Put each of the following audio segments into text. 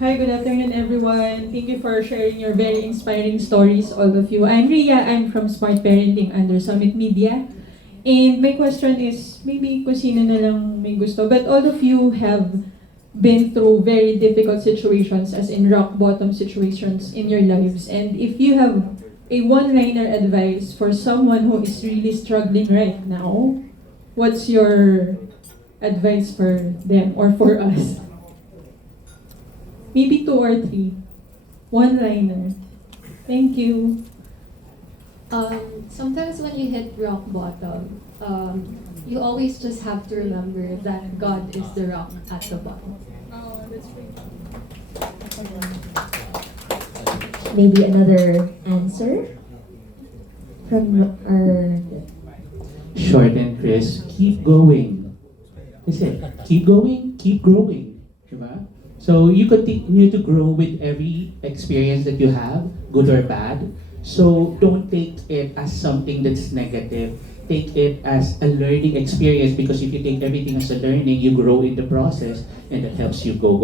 Hi, good afternoon, everyone. Thank you for sharing your very inspiring stories, all of you. I'm Ria. I'm from Smart Parenting under Summit Media. And my question is, maybe kung sino na lang may gusto, but all of you have been through very difficult situations, as in rock bottom situations in your lives. And if you have a one-liner advice for someone who is really struggling right now, what's your advice for them or for us? Maybe two or three. One-liner. Thank you. Sometimes when you hit rock bottom, you always just have to remember that God is the rock at the bottom. Maybe another answer from our... Short and crisp, keep going. That's it. Keep going, keep growing. Diba? So you continue to grow with every experience that you have, good or bad. So don't take it as something that's negative. Take it as a learning experience, because if you take everything as a learning, you grow in the process, and that helps you go.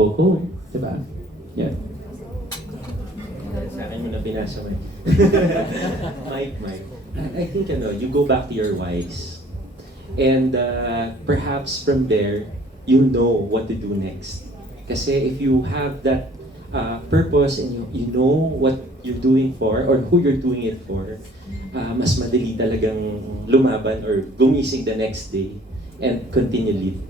Diba? Yeah. Sa akin mo na pinasa mo. Mike. I think you go back to your whys. And perhaps from there, you know what to do next. Kasi if you have that purpose and you know what you're doing for or who you're doing it for, mas madali talagang lumaban or gumising the next day and continue living.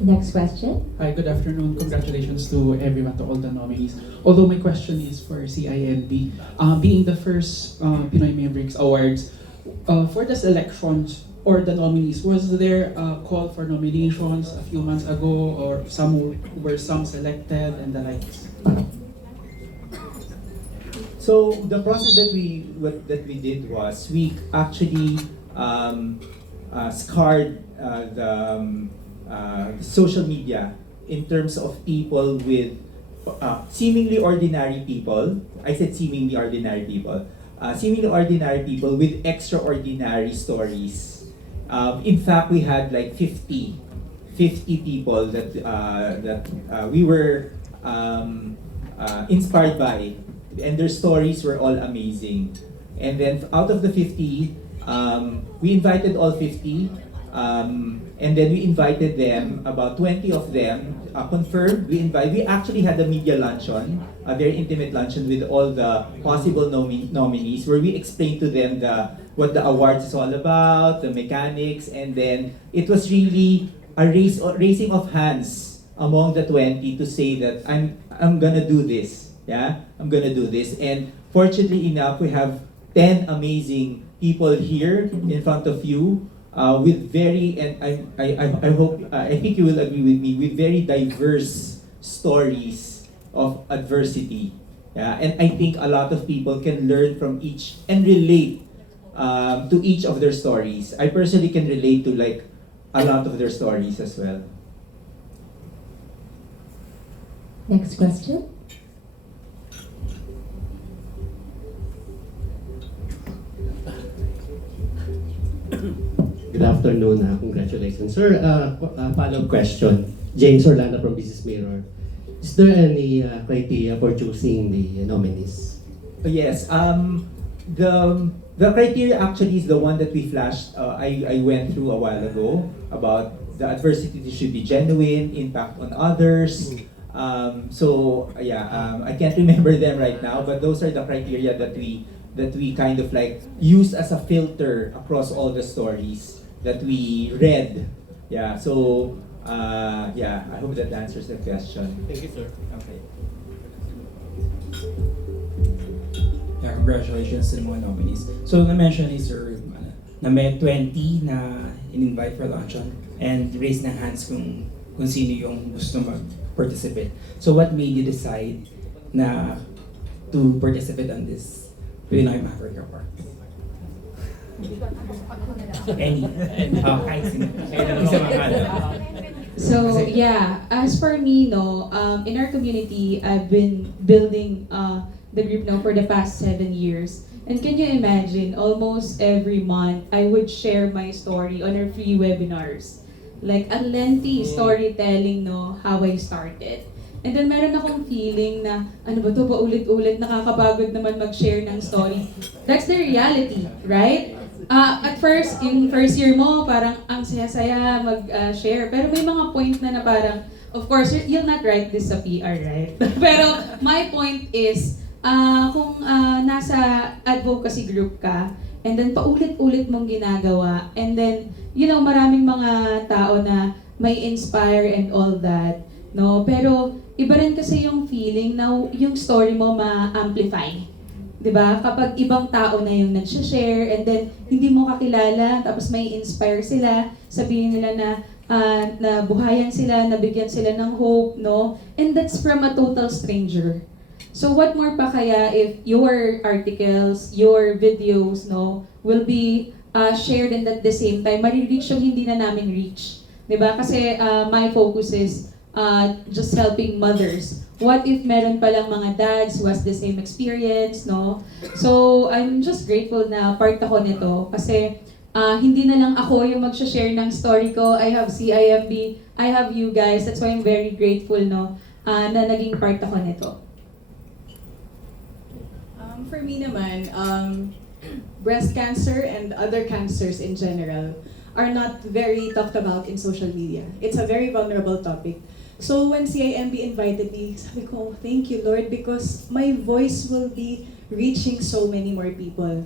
Next question. Hi, good afternoon. Congratulations to everyone, to all the nominees. Although my question is for cimb, being the first Pinoy Mavericks Awards, for the selections or the nominees, was there a call for nominations a few months ago, or were some selected and the likes? So the process that we did was we actually scarred the social media in terms of people with seemingly ordinary people. I said seemingly ordinary people. Seemingly ordinary people with extraordinary stories. In fact, we had like 50 people that we were inspired by, and their stories were all amazing. And then out of the 50, we invited all 50. And then we invited them, about 20 of them confirmed. We actually had a media luncheon, a very intimate luncheon with all the possible nominees, where we explained to them what the awards is all about, the mechanics, and then it was really a raising of hands among the 20 to say that I'm gonna do this. Yeah, I'm gonna do this. And fortunately enough, we have 10 amazing people here in front of you. With very, and I hope, I think you will agree with me, with very diverse stories of adversity. Yeah, and I think a lot of people can learn from each and relate to each of their stories. I personally can relate to like a lot of their stories as well. Next question. Good afternoon. Congratulations. Sir, follow-up question. James Orlando from Business Mirror. Is there any criteria for choosing the nominees? Yes. The criteria actually is the one that we flashed. I went through a while ago about the adversity should be genuine, impact on others. I can't remember them right now, but those are the criteria that we kind of like use as a filter across all the stories that we read. Yeah. So I hope that answers the question. Thank you, sir. Okay. Yeah, congratulations to the mga nominees. So, na-mention ni Sir na may 20 na in-invite for luncheon and raise ng hands kung sino yung gusto mag-participate. So, what made you decide na to participate on this Pinoy Maverick Award? Any. Kahit sino. So yeah, as for me, in our community, I've been building the group now for the past 7 years. And can you imagine, almost every month, I would share my story on our free webinars. Like, a lengthy storytelling, no, how I started. And then meron akong feeling na, ano ba to, paulit-ulit, nakakapagod naman mag-share ng story. That's the reality, right? At first, yung first year mo, parang ang saya-saya mag-share. Pero may mga point na parang, of course, you'll not write this sa PR, right? Pero my point is, kung nasa advocacy group ka, and then paulit-ulit mong ginagawa, and then, you know, maraming mga tao na may inspire and all that, no? Pero, iba rin kasi yung feeling na yung story mo ma-amplify. 'Di ba? Kapag ibang tao na yung nag-share and then hindi mo kakilala, tapos may inspire sila, sabihin nila na nabuhayan sila, nabigyan sila ng hope, no? And that's from a total stranger. So what more pa kaya if your articles, your videos, no, will be shared and at the same time, marireach yung hindi na namin reach. 'Di ba? Kasi my focus is just helping mothers. What if meron palang mga dads who has the same experience, no? So, I'm just grateful na part ako nito kasi hindi na lang ako yung mag-share ng story ko. I have CIMB, I have you guys. That's why I'm very grateful, no, na naging part ako nito. For me naman, breast cancer and other cancers in general are not very talked about in social media. It's a very vulnerable topic. So when CIMB invited me, sabi ko, thank you Lord, because my voice will be reaching so many more people.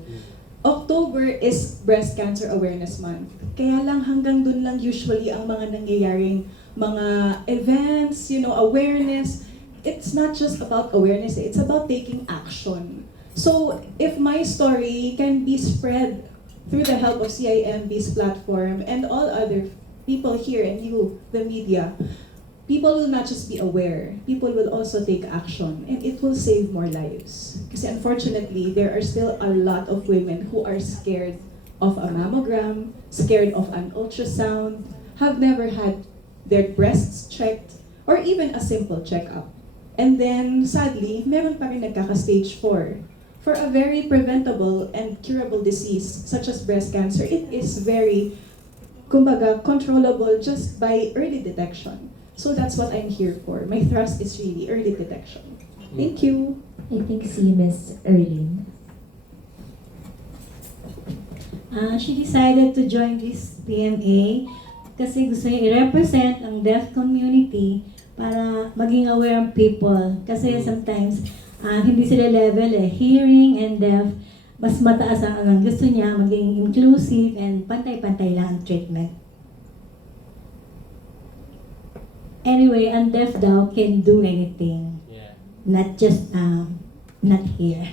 October is Breast Cancer Awareness Month. Kaya lang hanggang dun lang usually ang mga nangyayaring mga events, you know, awareness. It's not just about awareness, it's about taking action. So if my story can be spread through the help of CIMB's platform and all other people here and you, the media, people will not just be aware, people will also take action and it will save more lives. Kasi unfortunately, there are still a lot of women who are scared of a mammogram, scared of an ultrasound, have never had their breasts checked, or even a simple checkup. And then, sadly, meron pa rin nagkaka-stage 4. For a very preventable and curable disease such as breast cancer, it is very, kumbaga, controllable just by early detection. So that's what I'm here for. My thrust is really early detection. Thank you. I think si Miss Erlene. She decided to join this PMA kasi gusto niya i-represent ang deaf community para maging aware ang people. Kasi sometimes, hindi sila level hearing and deaf, mas mataas ang gusto niya, maging inclusive and pantay-pantay lang ang treatment. Anyway, ang deaf daw can do anything. Yeah. Not just, not here.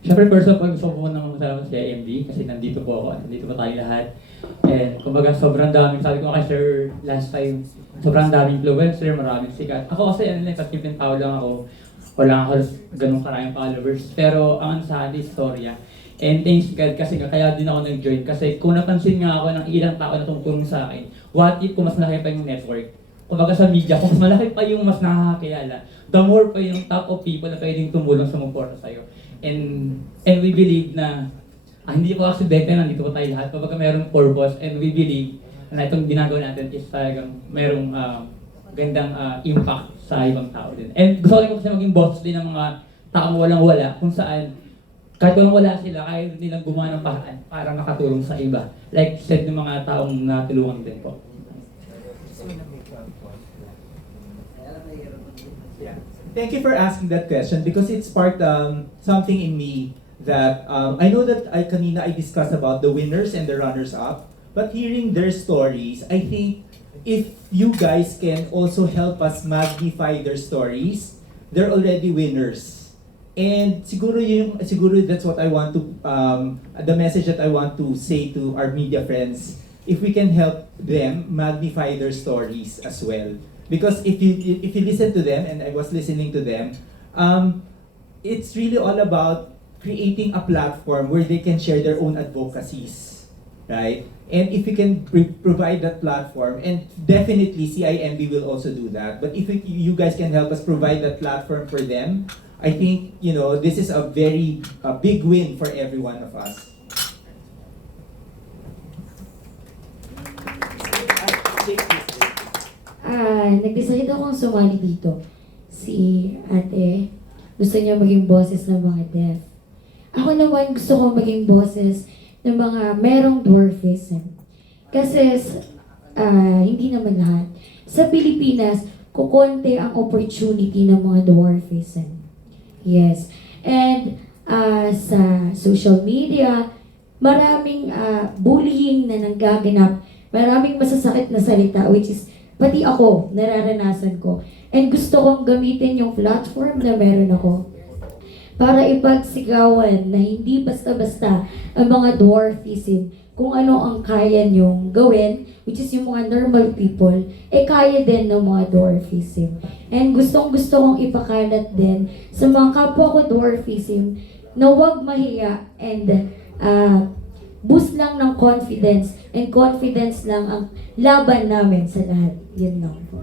Siyempre, first of all, gusto ko muna masalamat sa CIMB kasi nandito po ako at nandito po tayo lahat. And kumbaga, sobrang daming, sabi ko kay Sir last time, sobrang daming influencer, maraming sikat. Ako kasi, paskipin tao lang ako. Wala ako ganun karaming followers. Pero ang sa akin, istorya. And thanks God kasi kaya din ako nag-join. Kasi kung napansin nga ako ng ilang tao na tumutulong sa akin, what if kung mas malaki pa yung network? Kumbaga sa media, kung mas malaki pa yung mas nakakakilala, the more pa yung top of people na pwedeng tumulong sa sumuporta sa'yo. And we believe na hindi po accidente, nandito po tayo lahat. Kumbaga mayroong purpose and we believe na itong ginagawa natin is talagang mayroong gandang impact sa ibang tao din. And gusto ko rin kasi maging boss din ng mga taong walang-wala kung saan kahit walang wala sila, kaya nilang gumawa ng paraan para makatulong sa iba. Like said ng mga taong natulungan din po. Yeah. Thank you for asking that question because it sparked something in me that I know that kanina I discussed about the winners and the runners-up, but hearing their stories, I think if you guys can also help us magnify their stories, they're already winners. And siguro that's what I want to the message that I want to say to our media friends, if we can help them magnify their stories as well. Because if you listen to them, and I was listening to them, it's really all about creating a platform where they can share their own advocacies, right? And if we can provide that platform, and definitely CIMB will also do that, but if you guys can help us provide that platform for them, I think, this is a big win for every one of us. Nag-decide akong sumali dito. Si ate, gusto niya maging boses ng mga deaf. Ako naman gusto ko maging boses ng mga merong dwarfism. Kasi hindi naman lahat. Sa Pilipinas, kukonti ang opportunity ng mga dwarfism. Yes. And sa social media, maraming bullying na nanggaganap. Maraming masasakit na salita, which is pati ako, nararanasan ko. And gusto kong gamitin yung platform na meron ako para ipagsigawan na hindi basta-basta ang mga dwarfism, kung ano ang kaya nyong gawin, which is yung mga normal people, kaya din ng mga dwarfism. And gustong-gusto kong ipakalat din sa mga kapwa ko dwarfism na huwag mahiya and boost lang ng confidence, and confidence lang ang laban namin sa lahat. Yun lang po.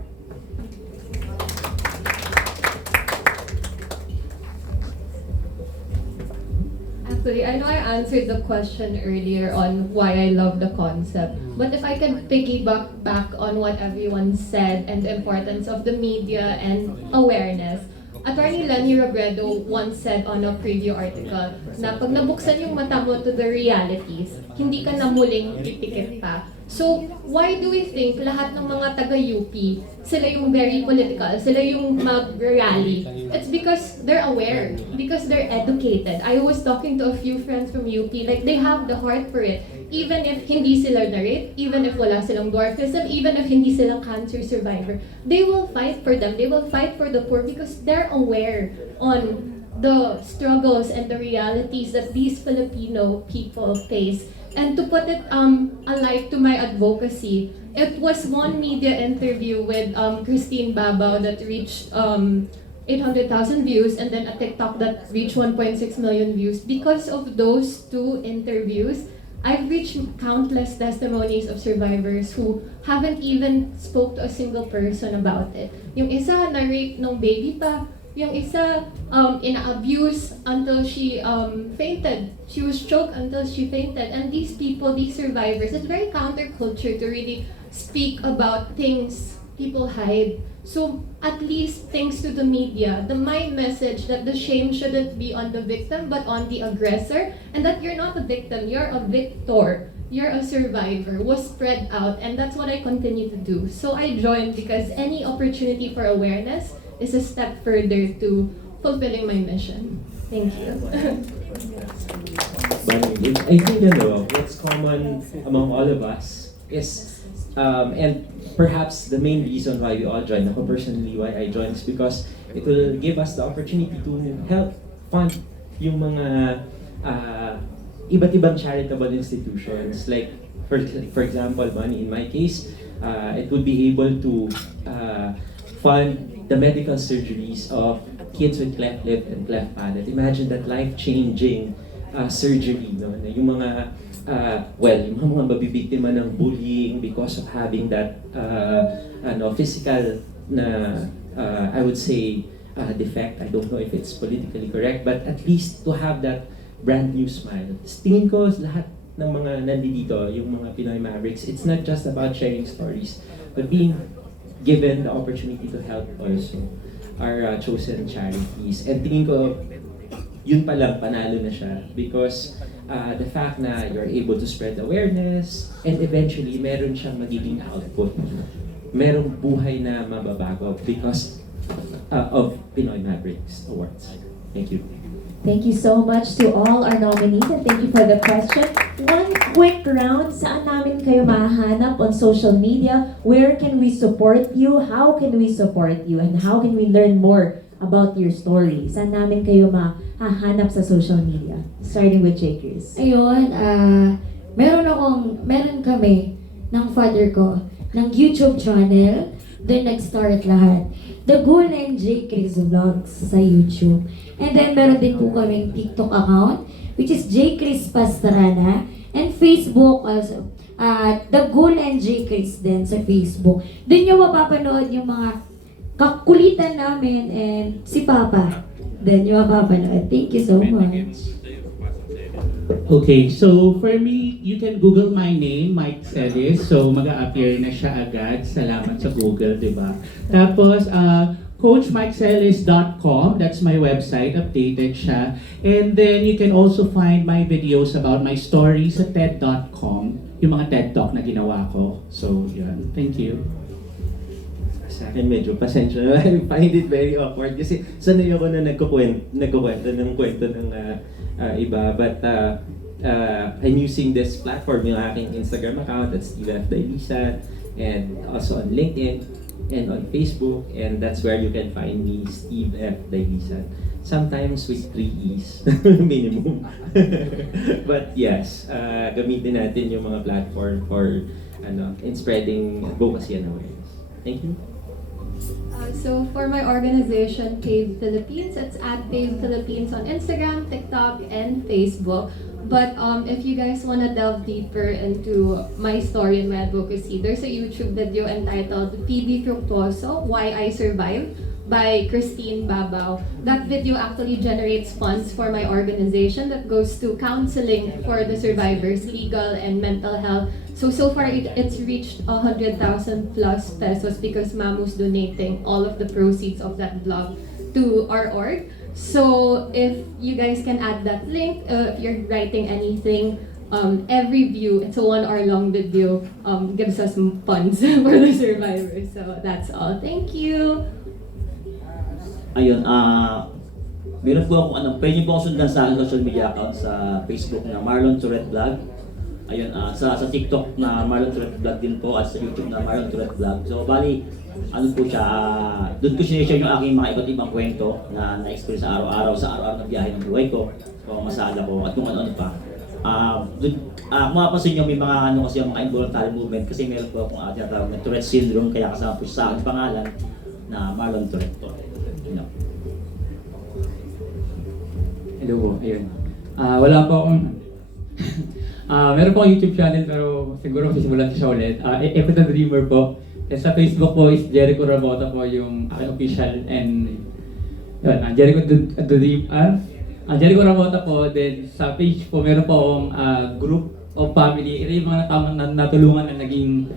Actually, I know I answered the question earlier on why I love the concept. But if I can piggyback back on what everyone said and the importance of the media and awareness, Attorney Lenny Robredo once said on a preview article na pag nabuksan yung mata mo to the realities, hindi ka na muling pipikit pa. So, why do we think lahat ng mga taga-UP, sila yung very political, sila yung mag-rally? It's because they're aware, because they're educated. I was talking to a few friends from UP, like they have the heart for it. Even if hindi sila na-rape, even if wala silang dwarfism, even if hindi sila cancer survivor, they will fight for them. They will fight for the poor because they're aware on the struggles and the realities that these Filipino people face. And to put it alike to my advocacy, it was one media interview with Christine Babao that reached 800,000 views, and then a TikTok that reached 1.6 million views. Because of those two interviews, I've reached countless testimonies of survivors who haven't even spoke to a single person about it. Yung isa na-rape nung baby pa, yung isa ina-abuse until she fainted. She was choked until she fainted. And these people, these survivors, it's very counterculture to really speak about things people hide. So at least thanks to the media, my message that the shame shouldn't be on the victim but on the aggressor, and that you're not a victim, you're a victor, you're a survivor, was spread out, and that's what I continue to do. So I joined because any opportunity for awareness is a step further to fulfilling my mission. Thank you. I think what's common among all of us is, and perhaps the main reason why we all join, ako personally why I join, is because it will give us the opportunity to help fund yung mga iba't ibang charitable institutions. Like, for example, in my case, it would be able to fund the medical surgeries of kids with cleft lip and cleft palate. Imagine that life-changing surgery, no? Yung mga yung mga mabibiktima ng bullying because of having that physical na I would say defect. I don't know if it's politically correct, but at least to have that brand new smile. Tingin ko lahat ng mga nandito, yung mga Pinoy Mavericks, it's not just about sharing stories, but being given the opportunity to help also our chosen charities. And tingin ko, yun palang panalo na siya because the fact na you're able to spread awareness and eventually meron siyang magiging output. Merong buhay na mababago because of Pinoy Mavericks Awards. Thank you. Thank you so much to all our nominees and thank you for the question. One quick round, saan namin kayo mahahanap on social media? Where can we support you? How can we support you? And how can we learn more about your story? Saan namin kayo mahahanap sa social media? Starting with J. Chris. Ayun, meron kami ng father ko, ng YouTube channel, then nag-start lahat. The Goal and J. Chris Vlogs sa YouTube. And then meron din po kaming TikTok account, which is J. Chris Pastrana, and Facebook also. The Goal and J. Chris din sa Facebook. Doon nyo mapapanood yung mga kakulitan namin and si Papa. Then nyo mapapanood. Thank you so much. Okay, so for me, you can Google my name, Mike Celis. So mag-a-appear na siya agad. Salamat sa Google, di ba? Tapos, coachmikecelis.com, that's my website, updated siya. And then you can also find my videos about my stories sa TED.com, yung mga TED Talk na ginawa ko. So, yun. Thank you. Sa akin medyo pasensya na. I find it very awkward kasi sanay ako na nagkukwento ng kwento ng iba. But I'm using this platform, yung aking Instagram account, that's Steve F. Dailisan, and also on LinkedIn and on Facebook, and that's where you can find me, Steve F. Dailisan. Sometimes with 3 E's, minimum. But yes, gamitin natin yung mga platform for in spreading advocacy and awareness. Thank you. So for my organization, PAVE Philippines, it's at PAVE Philippines on Instagram, TikTok, and Facebook. But if you guys want to delve deeper into my story and my advocacy, there's a YouTube video entitled PB Fructuoso, Why I Survived by Christine Babao. That video actually generates funds for my organization that goes to counseling for the survivors, legal and mental health. So far it's reached 100,000 plus pesos because Mamu's donating all of the proceeds of that vlog to our org. So if you guys can add that link, if you're writing anything, every view, it's a 1 hour long video, gives us some funds for the survivors. So that's all. Thank you. Ayun, meron po ako, pwede niyo po ako sundan sa social media account sa Facebook na Marlon Tourette Vlog. Ayun, sa TikTok na Marlon Tourette Vlog din po at sa YouTube na Marlon Tourette Vlog. So, bali, ano po siya, doon ko sinishare yung aking mga iba't ibang kwento na na-experience sa araw-araw na biyahe ng buhay ko, kung masala ko, at kung ano-ano pa. Doon, kung mapapansin nyo, may mga kasi yung mga involuntary movement kasi meron po akong tinatawag na Tourette syndrome, kaya kasama po sa aking pangalan na Marlon Tourette po. Hello po, ayun. Wala po akong... meron po akong YouTube channel pero siguro sisimulan ko siya ulit. Eco the Dreamer po. And sa Facebook po is Jericho Rabota po yung aking official and... Yun, Jericho Rabota po. Then sa page po meron po akong group of family. Ito yung mga tamang natulungan na naging...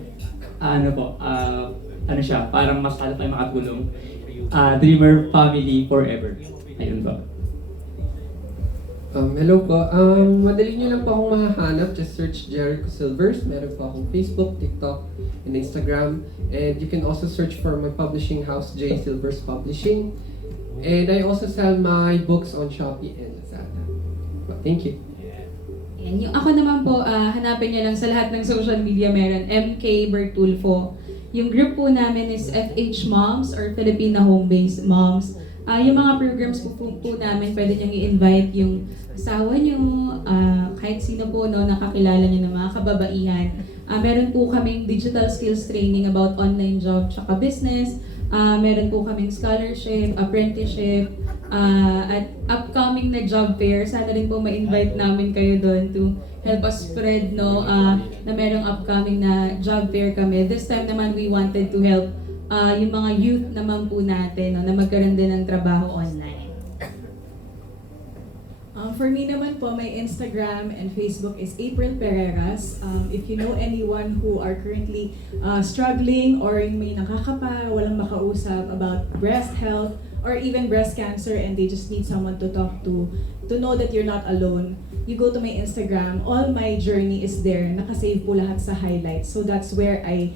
ano siya, parang mas ano tayo makatulong. Dreamer Family Forever. Ayun po. Hello po. Madali nyo lang po akong mahahanap. Just search Jericho Silvers. Meron po akong Facebook, TikTok, and Instagram. And you can also search for my publishing house, J Silvers Publishing. And I also sell my books on Shopee and Lazada. Thank you. And yung ako naman po, hanapin nyo lang sa lahat ng social media meron, MK Bertulfo. Yung group po namin is FH Moms or Filipina Home-Based Moms. Yung mga programs po namin, pwede niyong i-invite yung asawa niyo, kahit sino po nakakilala niyo ng mga kababaihan. Meron po kaming digital skills training about online job tsaka business. Meron po kaming scholarship, apprenticeship, at upcoming na job fair. Sana rin po ma-invite namin kayo doon to help us spread na merong upcoming na job fair kami. This time naman we wanted to help yung mga youth naman po natin na magkaroon din ng trabaho online. For me naman po, my Instagram and Facebook is April Pereras. If you know anyone who are currently struggling or may nakakapa, walang makausap about breast health or even breast cancer and they just need someone to talk to know that you're not alone, you go to my Instagram. All my journey is there. Nakasave po lahat sa highlights. So that's where I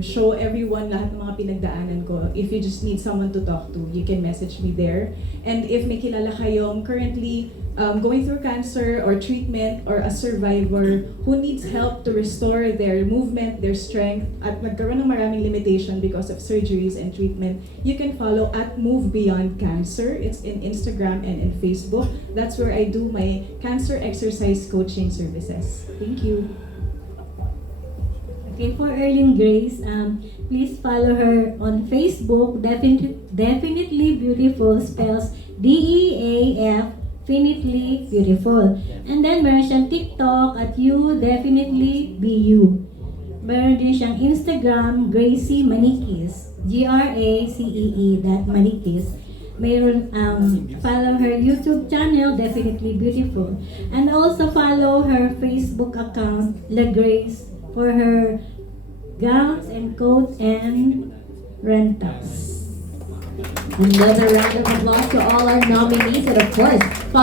show everyone lahat ng mga pinagdaanan ko. If you just need someone to talk to, you can message me there. And if may kilala kayong currently going through cancer or treatment or a survivor who needs help to restore their movement, their strength, at nagkaroon ng maraming limitation because of surgeries and treatment, you can follow at Move Beyond Cancer. It's in Instagram and in Facebook. That's where I do my cancer exercise coaching services. Thank you. Okay, for Erlyn Grace, please follow her on Facebook. Definitely Beautiful spells DEAF, Definitely Beautiful. And then meron siyang TikTok at You Definitely Be You. Meron din siyang Instagram, Gracie Manikis, GRACEE Manikis. follow her YouTube channel, definitely beautiful. And also follow her Facebook account, La Grace, for her gowns and coat and rentals. Another round of applause to all our nominees, and of course, follow